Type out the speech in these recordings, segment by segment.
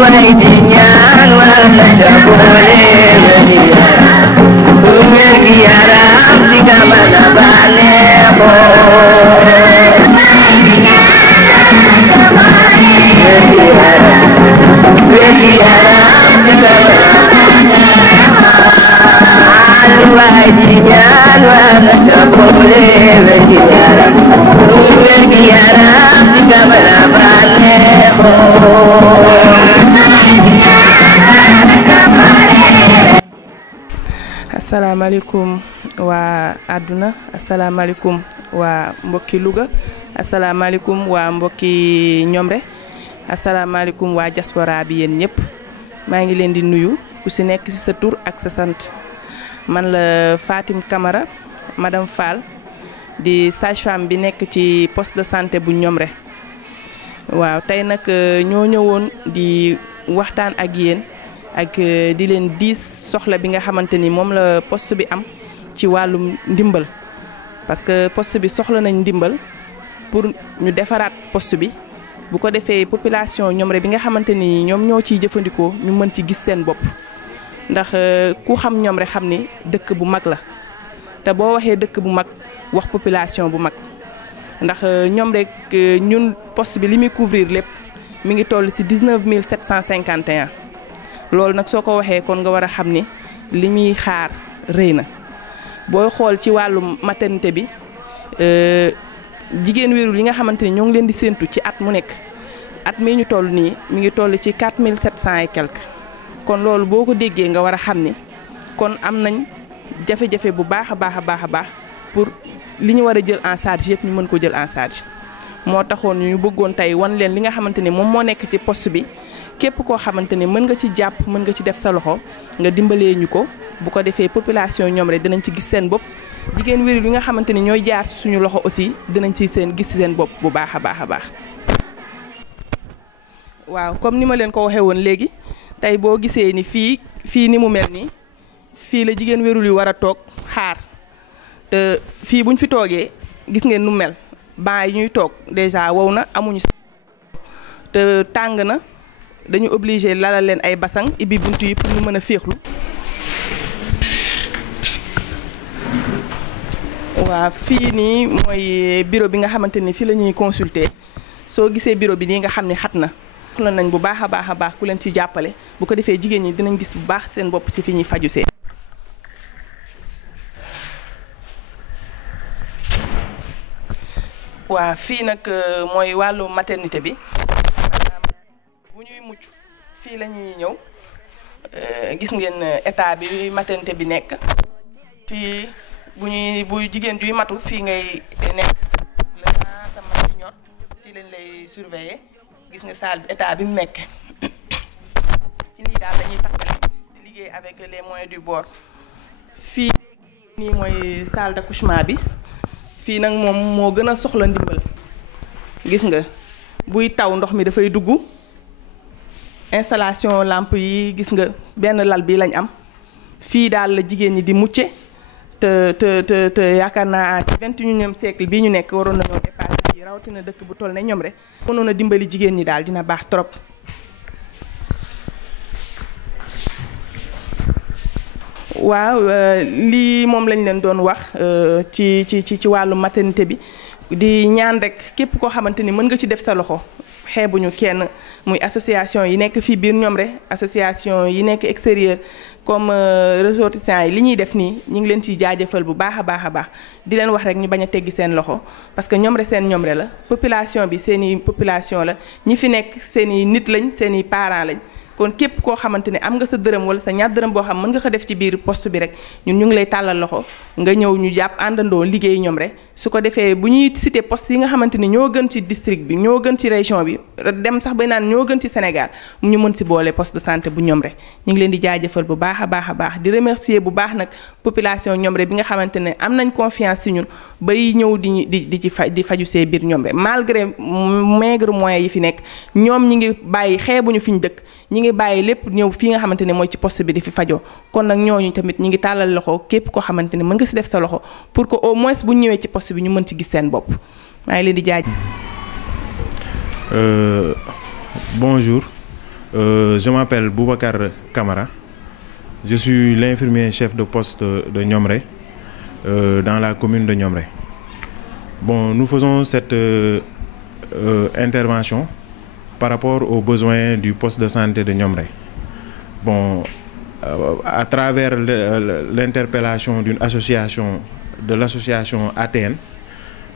way di ñaan wala jabole wali wér gi yaram di nga mën a asalaamaaleykum waa àdduna asalaamaaleykum waa mbokki Louga asalaamaaleykum waa mbokki Ñomre asalaamaaleykum waa diaspora bi yéen ñëpp maa ngi leen di nuyu ku si nekk ci sa tur ak sa sant man la Fatim Camara madame Fall di sage-femme bi nekk ci poste de santé bu Ñomre waaw tey nag ñoo ñëwoon di waxtaan ak yéen ak di leen diis soxla bi nga xamante ni moom la poste bi am ci wàllum ndimbal parce que poste bi soxla nañ ndimbal pour ñu defaraat poste bi bu ko defee population Ñomre bi nga xamante ni ñoom ñoo ciy jëfandikoo ñu mën ci gis seen bopp ndax ku xam Ñomre xam ni dëkk bu mag la te boo waxee dëkk bu mag wax population bu mag ndax Ñomre ñun poste bi li muy couvrir lépp mi ngi toll ci 19 751 loolu nag soo ko waxee kon nga war a xam ni li muy xaar rëy na booy xool ci wàllu maternité bi jigéen wérul yi nga xamante ni ñoo ngi leen di séentu ci at mu nekk at mii ñu toll nii mi ngi toll ci 4700 et quelque kon loolu boo ko déggee nga war a xam ni kon am nañ jafe-jafe bu baax a baax pour li ñu war a jël en charge yëpp ñu mën ko jël en charge moo taxoon ñu bëggoon tey wan leen li nga xamante ni moom moo nekk ci poste bi képp koo xamante ni mën nga ci jàpp mën nga ci def sa loxo nga dimbalee ñu ko bu ko defee population Ñomre dinañ ci gis seen bopp jigéen wérul yi nga xamante ni ñooy jaar ci suñu loxo aussi dinañ ci gis seen bopp bu baax a baax. waaw comme ni ma leen ko waxee woon léegi tey boo gisee ni fii ni mu mel nii fii la jigéen wérul yi war a toog xaar te fii buñ fi toogee gis ngeen nu mel banc yi ñuy toog déjà wow na amuñu te tàng na. dañu obligé lalal leen ay basang ibbi buntu yi pour ñu mën a féexlu waaw fii nii mooy bureau bi nga xamante ni fii la ñuy consulter soo gisee bureau bi nii nga xam ne xat na soxla nañ bu baax a baax ku leen ci jàppale bu ko defee jigéen ñi dinañ gis bu baax seen bopp ci fi ñuy faju see waaw fii nag mooy wàllu maternité bi bu ñuy mucc fii la ñuy ñëw gis ngeen état bi maternité bi nekk fii bu jigéen juy matu fii ngay nekk le temps sa mat di ñor fii lañ lay surveiller gis nga salle bi état bi mu nekk ci lii daal dañuy takkale di liggéey avec les moyens du bord fii nii mooy salle d'accouchement bi fii nag moom moo gën a soxla ndimbal gis nga buy taw ndox mi dafay dugg installation lampe yi gis nga benn lal bi lañ am fii daal la jigéen ñi di mucce te yaakaar naa ci 21e siècle bii ñu nekk waroon nañoo dépassé fii rawatina dëkk bu toll ne Ñomre mënoon a dimbali jigéen ñi daal dina baax trop. waaw lii moom lañ leen doon wax ci wàllu maternité bi di ñaan rek képp koo xamante ni mën nga ci def sa loxo. xeebuñu kenn muy association yi nekk fii biir Ñomre association yi nekk extérieur comme ressortissants yi li ñuy def nii ñu ngi leen ciy jaajëfal bu baax a baax di leen wax rek ñu bañ a teggi seen loxo parce que Ñomre seen Ñomre la population bi seeni population la ñi fi nekk seeni nit lañ seeni parents lañ kon képp koo xamante ne am nga sa dërëm wala sa ñaar dërëm boo xam mën nga ko def ci biir poste bi rek ñun ñu ngi lay tàllal loxo nga ñëw ñu jàpp àndandoo liggéey Ñomre su ko defee bu ñuy cité poste yi nga xamante ni ñoo gën ci district bi ñoo gën ci région bi dem sax bay naan ñoo gën ci Sénégal ñu mën si boole poste de santé bu Ñomre ñu ngi leen di jaajëfal bu baax a baax di remercier bu baax nag population Ñomre bi nga xamante ne am nañ confiance ci ñun bay ñëw di faju see biir Ñomre malgré maigre moyens yi fi nekk ñoom ñi ngi bàyyi xeebuñu fi ñu dëkk ñi ngi bàyyi lépp ñëw fii nga xamante ne mooy ci poste bi di fi fajoo kon nag ñooñu tamit ñi ngi tàllal loxo képp koo xamante ne mën nga si def sa loxo pour que au moins bu ñëwee ci poste bi ñu mën ci gis seen bopp maa ngi leen di jaaj. Bonjour, Je m'appelle Boubacar Kamara. Je suis l'infirmier chef de poste de Niomré, dans la commune de Niomré. Bon, nous faisons cette intervention par rapport aux besoins du poste de santé de Niomré. Bon, à travers l'interpellation d'une association, de l'association ATN,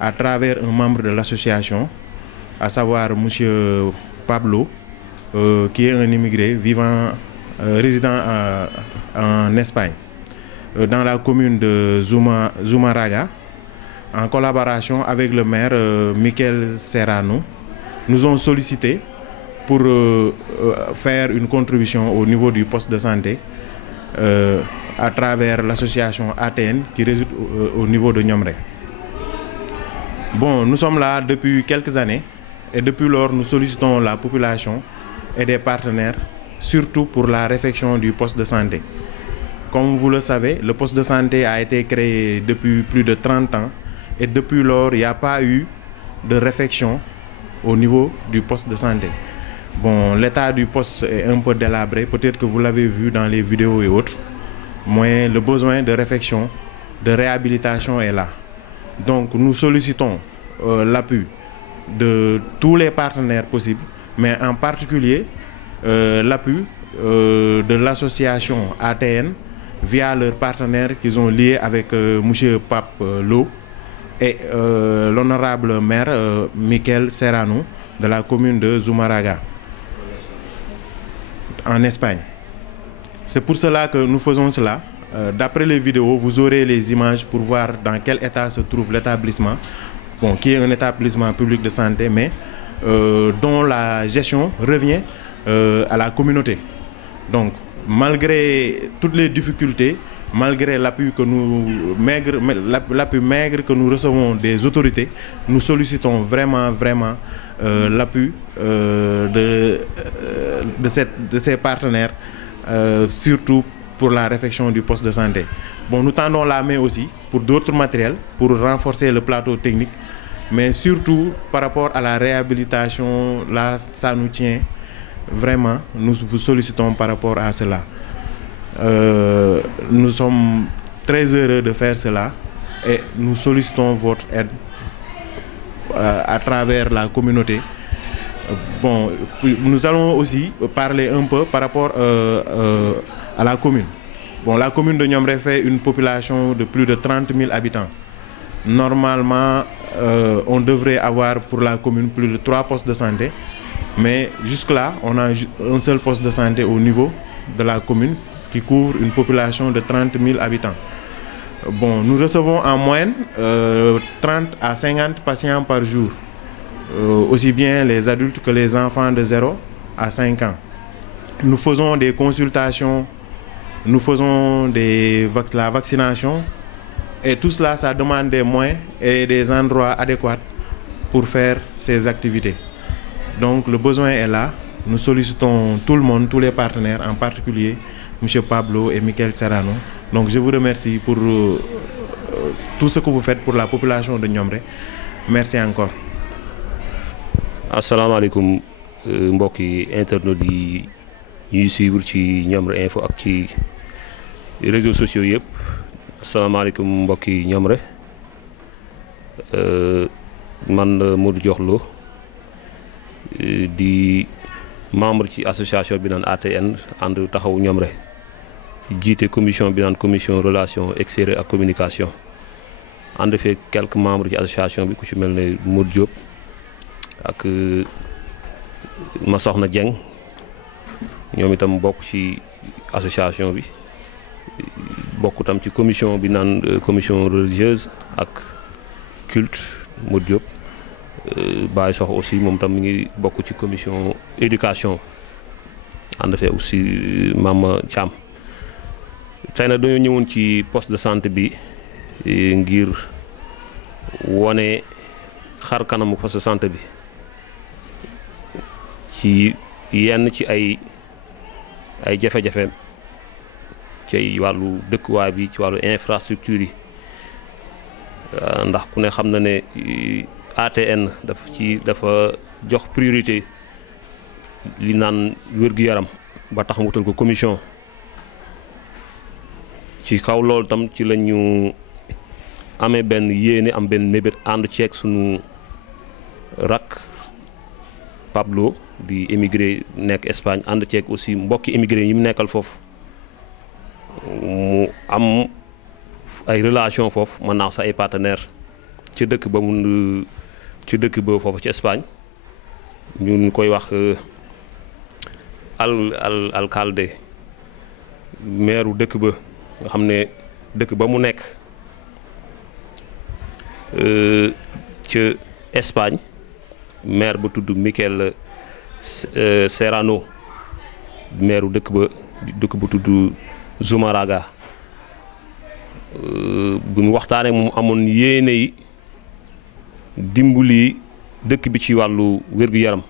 à travers un membre de l'association, à savoir M. Pablo, qui est un immigré résident en Espagne, dans la commune de Zumárraga, en collaboration avec le maire Miquel Serrano, nous ont sollicité pour faire une contribution au niveau du poste de santé à travers l'association ATN qui réside au niveau de Niomré. Bon, nous sommes là depuis quelques années et depuis lors nous sollicitons la population et des partenaires, surtout pour la réfection du poste de santé. Comme vous le savez, le poste de santé a été créé depuis plus de 30 ans et depuis lors, il n'y a pas eu de réfection au niveau du poste de santé. Bon, l'état du poste est un peu délabré, peut-être que vous l'avez vu dans les vidéos et autres, mais le besoin de réfection, de réhabilitation est là. Donc nous sollicitons l'appui de tous les partenaires possibles, mais en particulier l'appui de l'association ATN via leurs partenaires qu'ils ont liés avec M. Pablo et l'honorable maire Miquel Serrano de la commune de Zumárraga en Espagne. C'est pour cela que nous faisons cela. D'après les vidéos, vous aurez les images pour voir dans quel état se trouve l'établissement, bon, qui est un établissement public de santé, mais dont la gestion revient à la communauté. Donc, malgré toutes les difficultés, malgré l'appui maigre que nous recevons des autorités, nous sollicitons vraiment l'appui de ces partenaires, surtout pour la réfection du poste de santé. Bon, nous tendons la main aussi pour d'autres matériels, pour renforcer le plateau technique, mais surtout par rapport à la réhabilitation, là, ça nous tient vraiment, nous vous sollicitons par rapport à cela. Nous sommes très heureux de faire cela et nous sollicitons votre aide à travers la communauté. Bon, nous allons aussi parler un peu par rapport à la commune. Bon, la commune de Niomré fait une population de plus de 30 000 habitants. Normalement, on devrait avoir pour la commune plus de 3 postes de santé. Mais jusque-là, on a un seul poste de santé au niveau de la commune qui couvre une population de 30 000 habitants. Bon, nous recevons en moyenne 30 à 50 patients par jour, aussi bien les adultes que les enfants de 0 à 5 ans. Nous faisons des consultations, nous faisons la vaccination et tout cela, ça demande des moyens et des endroits adéquats pour faire ces activités. Donc le besoin est là, nous sollicitons tout le monde, tous les partenaires, en particulier M. Pablo et Miquel Serrano. Donc je vous remercie pour tout ce que vous faites pour la population de Niomré. Merci encore. Assalamu alaikum mbokki internautes yi ñuy suivre ci Niomré Info ak ci réseaux sociaux yëpp. Assalamu alaikum mbokki Niomré. Man Modou Diokh di membre ci association bi naan ATN ànd taxawu Niomré jiite commission bi naan commission relations extérieures ak communication ànd fee quelques membres ci association bi ku ci mel ne Modou Diop ak ma soxna Dieng ñoom itam bokk ci association bi bokk tam ci commission bi naan commission religieuse ak culte Modou Diop Baye Sox aussi moom tam mi ngi bokk ci commission éducation ànd fee aussi Mama Thiam. Tey nag dañoo ñëwoon ci poste de santé bi ngir wone xar kanamu poste de santé bi ci yenn ci ay jafe-jafe ci wàllu dëkkuwaay bi ci wàllu infrastructure yi ndax ku ne xam na ne ATN dafa jox priorité li naan wér-gu-yaram ba tax mu wutal ko commission ci kaw loolu tam ci la ñu amee benn yéene am benn mébét ànd ceeg sunu rakk Pablo di émigré nekk Espagne ànd ceeg aussi mbokki émigré yi mu nekkal foofu mu am ay relation foofu mën naa sa ay partenaire ci dëkk ba foofu ci Espagne ñun koy wax alcalde maire dëkk ba nga xam ne dëkk ba mu nekk ca Espagne maire ba tudd Miquel Serrano maire dëkk ba tudd Zumaraga bu mu waxtaanee moom amoon yéene yi dimbali dëkk bi ci wàllu wér-gu-yaram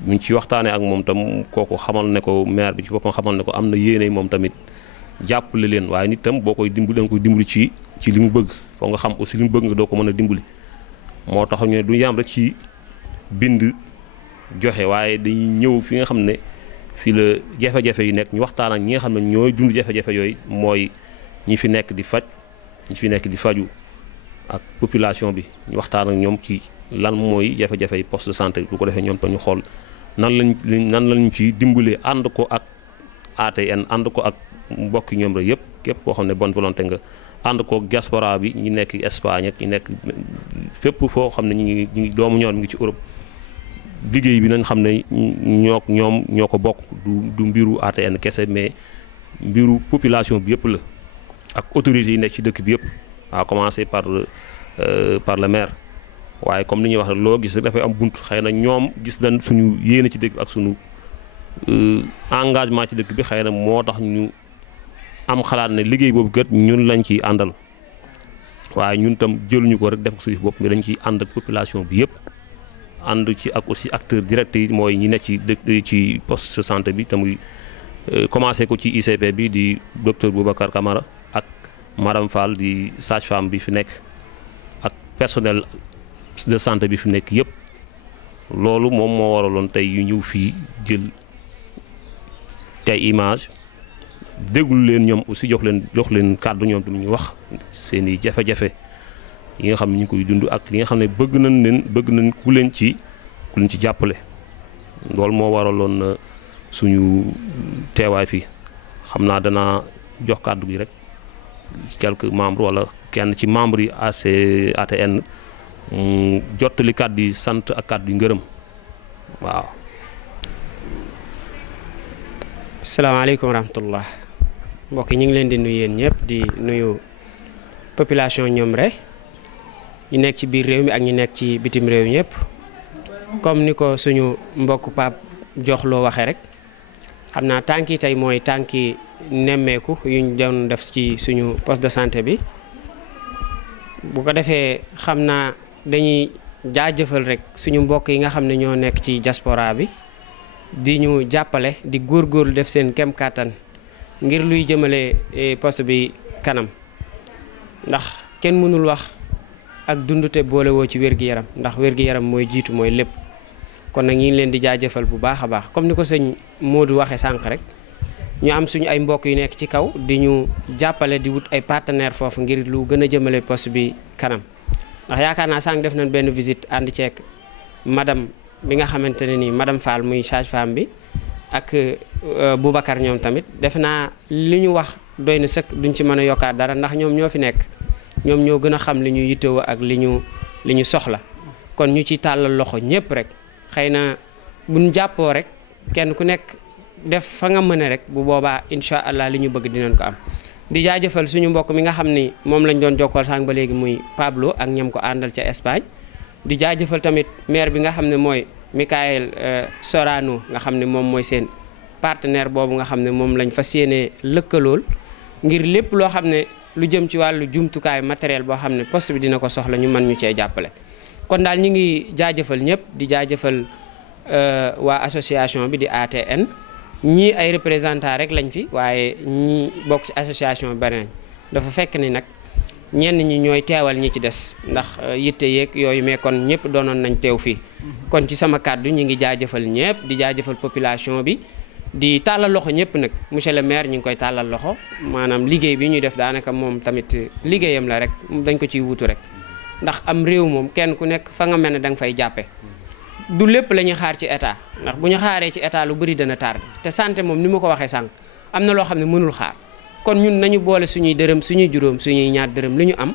bu ñu ci waxtaanee ak moom tam kooku xamal ne ko maire bi ci boppam xamal ne ko am na yéene yi moom tamit jàppale leen waaye nit tam boo koy dimbali da nga koy dimbali ci li mu bëgg foo nga xam aussi li mu bëgg nga doo ko mën a dimbali moo tax ñu ne du yam rek ci bind joxe waaye dañuy ñëw fi nga xam ne fii la jafe-jafe yi nekk ñu waxtaan ak ñi nga xam ne ñooy dund jafe-jafe yooyu mooy ñi fi nekk di faj ñi fi nekk di faju ak population bi ñu waxtaan ak ñoom ci lan mooy jafe-jafe yi poste de santé bu ko defee ñoom tam ñu xool nan lañ ci dimbalee ànd ko ak ATN ànd ko ak mbokki ñoom rek yëpp képp koo xam ne bonne volonté nga ànd ko diaspora bi ñu nekk Espagne ak ñu nekk fépp foo xam ne ñu ngi doomu ñoom mi ngi ci Europe liggéey bi nañ xam ne ñoom ñoo ko bokk du mbiru ATN kese mais mbiru population bi yëpp la ak autorités yi nekk ci dëkk bi yëpp à commencer par le maire waaye comme ni ñuy wax rek loo gis rek dafay am bunt xëy na ñoom gis nañ suñu yéene ci dëkk bi ak suñu engagement ci dëkk bi xëy na moo tax ñu am xalaat ne liggéey boobu kat ñun lañ ciy àndal waaye ñun tam jëluñu ko rek def ko suñu bopp mais dañ ciy ànd ak population bi yëpp ànd ci ak aussi acteurs directs yi mooy ñi nekk ci poste de santé bi te muy commencé ko ci ICP bi di docteur Boubacar Camara ak madame Fall di sage-femme bi fi nekk ak personnel de santé bi fi nekk yëpp loolu moom moo waraloon tey yu ñëw fii jël ay image déglu leen ñoom aussi jox leen kàddu ñoom tam ñu wax seen i jafe-jafe yi nga xam ne ñu ngi koy dund ak li nga xam ne bëgg nañ ku leen ci jàppale loolu moo waraloon suñu teewaay fii xam naa danaa jox kàddu gi rek quelques membres wala kenn ci membres yi ATN jottali kàddu yi sant ak kàddu yi ngërëm waaw. salaamaaleykum wa rahmatullah mbokk ñu ngi leen di nuyu yéen ñëpp di nuyu population Ñomre ñu nekk ci biir réew mi ak ñu nekk ci bitim réew ñëpp comme ni ko suñu mbokk Pape jox loo waxee rek xam naa tànki tey mooy tànki nemmeeku yuñ doon def ci suñu poste de santé bi bu ko defee xam naa dañuy jaajëfal rek suñu mbokk yi nga xam ne ñoo nekk ci diaspora bi di ñu jàppale di góorgóorlu def seen kem kàttan ngir luy jëmale poste bi kanam ndax kenn mënul wax ak dundute boole woo ci wér-gi-yaram ndax wér-gi-yaram mooy jiitu mooy lépp kon nag ñu ngi leen di jaajëfal bu baax a baax comme ni ko sëñ Modou waxee sànq rek ñu am suñu ay mbokk yu nekk ci kaw di ñu jàppale di wut ay partenaire foofu ngir lu gën a jëmale poste bi kanam ndax yaakaar naa sànq def nañ benn visite ànd ceeg madame bi nga xamante ne nii madame Fall muy sage-femme bi ak Boubacar ñoom tamit def naa li ñu wax doy na sëkk duñ ci mën a yokkaat dara ndax ñoom ñoo fi nekk ñoom ñoo gën a xam li ñu yittewoo ak li ñu soxla kon ñu ci tàllal loxo ñëpp rek xëy na buñ jàppoo rek kenn ku nekk def fa nga mën rek bu boobaa incha allah li ñu bëgg dinañ ko am. di jaajëfal suñu mbokk mi nga xam ni moom lañ doon jokkool sànq ba léegi muy Pablo ak ñam ko àndal ca Espagne di jaajëfal tamit maire bi nga xam ne mooy Miquel Serrano nga xam ne moom mooy seen partenaire boobu nga xam ne moom lañ fas yéenee lëkkalool ngir lépp loo xam ne lu jëm ci wàllu jumtukaay matériel boo xam ne poste bi dina ko soxla ñu mën ñu cee jàppale. kon daal ñu ngi jaajëfal ñëpp di jaajëfal waa association bi di ATN ñii ay représentant rek lañ fi waaye ñii bokk ci association bi bari nañ dafa fekk ni nag ñenn ñi ñooy teewal ñi ci des ndax yitte yeeg yooyu mais kon ñëpp doonoon nañ teew fii kon ci sama kàddu ñi ngi jaajëfal ñëpp di jaajëfal population bi di tàllal loxo ñëpp nag monsieur le maire ñu ngi koy tàllal loxo maanaam liggéey bi ñuy def daanaka moom tamit liggéeyam la rek dañ ko ciy wutu rek ndax am réew moom kenn ku nekk fa nga mel ne da nga fay jàppe du lépp la ñuy xaar ci état ndax bu ñu xaaree ci état lu bëri dana tardé te santé moom ni ma ko waxee sànq am na loo xam ne mënul xaar kon ñun nañu boole suñuy dërëm suñuy juróom suñuy ñaar dërëm li ñu am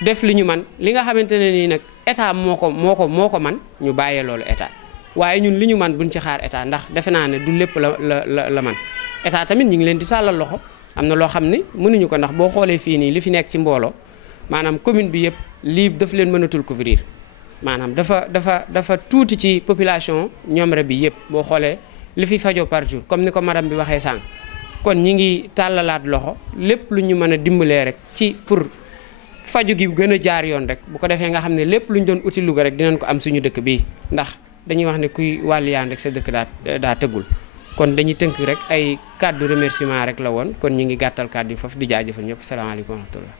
def li ñu man li nga xamante ne nii nag état moo ko man ñu bàyyee loolu état waaye ñun li ñu man buñ ci xaar état ndax defe naa ne du lépp la man état tamit ñu ngi leen di tàllal loxo am na loo xam ne mënuñu ko ndax boo xoolee fii nii li fi nekk ci mbooloo maanaam commune bi yëpp lii daf leen mënatul couvrir maanaam dafa tuuti ci population Ñomre bi yëpp boo xoolee li fi fajoo par jour comme ni ko madame bi waxee sànq kon ñi ngi tàllalaat loxo lépp lu ñu mën a dimbalee rek ci pour faju gi gën a jaar yoon rek bu ko defee nga xam ne lépp lu ñu doon uti Louga rek dinañ ko am suñu dëkk bii ndax dañuy wax ne kuy wàlliyaan rek sa dëkk daa tëggul kon dañuy tënk rek ay kàddu remerciement rek la woon kon ñi ngi gàttal kàddu yi foofu di jaajëfal ñëpp salaamaaleykum wa rahmatullah.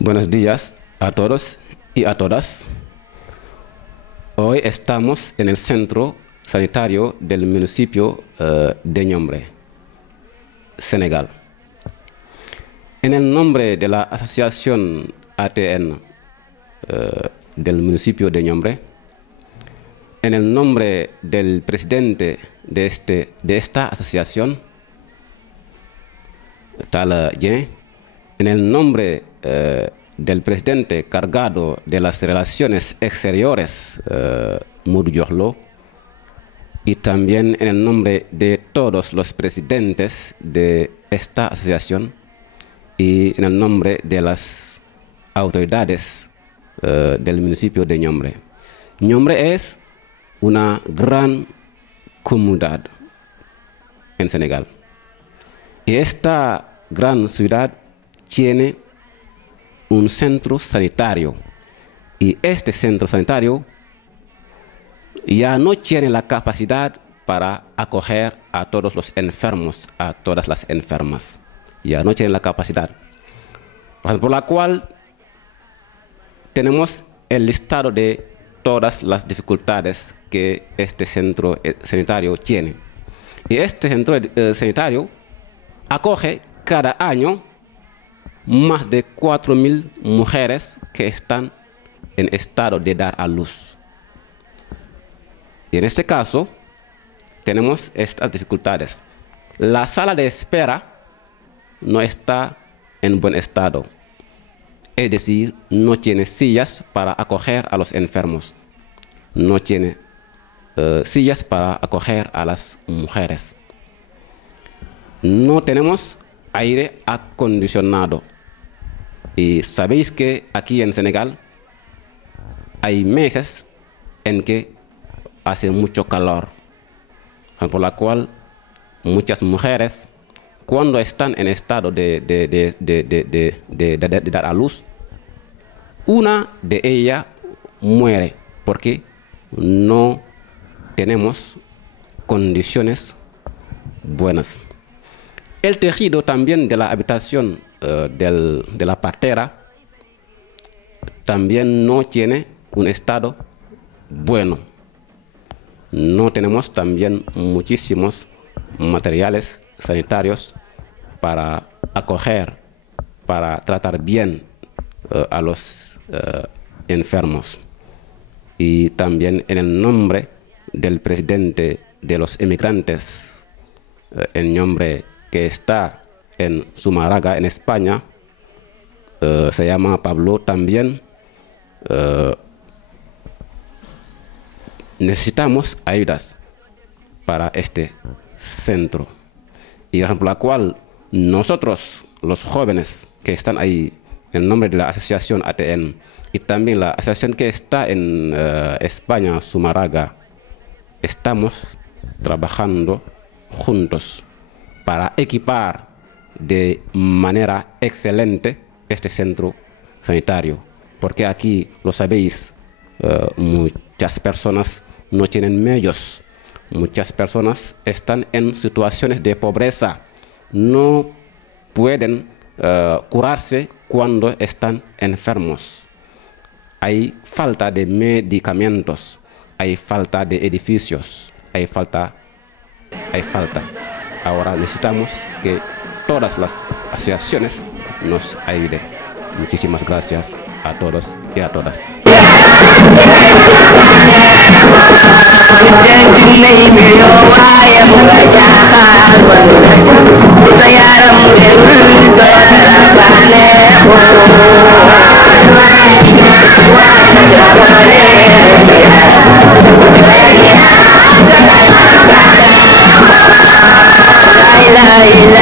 Buenos días a todos y a todas. Hoy estamos en el centro sanitario del municipio de Ñomre, Senegal. En el nombre de la asociación ATN del municipio de Ñomre, en el nombre del presidente de esta asociación, Talla Dieng, en el nombre del presidente cargado de las relaciones exteriores, Modou Diorlo, y también en el nombre de todos los presidentes de esta asociación y en el nombre de las autoridades del municipio de Ñomre. Ñomre es una gran comunidad en Senegal. Y esta gran ciudad tiene un centro sanitario. Y este centro sanitario ya no tiene la capacidad para acoger a todos los enfermos, a todas las enfermas. Ya no tiene la capacidad. Por la cual tenemos el listado de todas las dificultades que este centro sanitario tiene. Y este centro sanitario acoge cada año más de 4.000 mujeres que están en estado de dar a luz. Y en este caso tenemos estas dificultades. La sala de espera no está en buen estado. Es decir, no tiene sillas para acoger a los enfermos. No tiene sillas para acoger a las mujeres. No tenemos aire acondicionado. Y sabéis que aquí en Senegal hay meses en que hace mucho calor, por la cual muchas mujeres, cuando están en estado de dar a luz, una de ellas muere porque no tenemos condiciones buenas. El tejido también de la habitación de la partera también no tiene un estado bueno. No tenemos también muchísimos materiales sanitarios para acoger, para tratar bien a los enfermos. Y también en el nombre del presidente de los emigrantes en Ñomre, que está en Zumárraga, en España, se llama Pablo, también necesitamos ayudas para este centro. Y por la cual nosotros, los jóvenes que están ahí, en nombre de la asociación ATN, y también la asociación que está en España, Zumárraga, estamos trabajando juntos para equipar de manera excelente este centro sanitario. Porque aquí, lo sabéis, muchas personas no tienen medios. Muchas personas están en situaciones de pobreza. No pueden curarse cuando están enfermos. Hay falta de medicamentos, hay falta de edificios, hay falta. Ahora necesitamos que todas las asociaciones nos ayuden. Muchísimas gracias a todos y a todas. La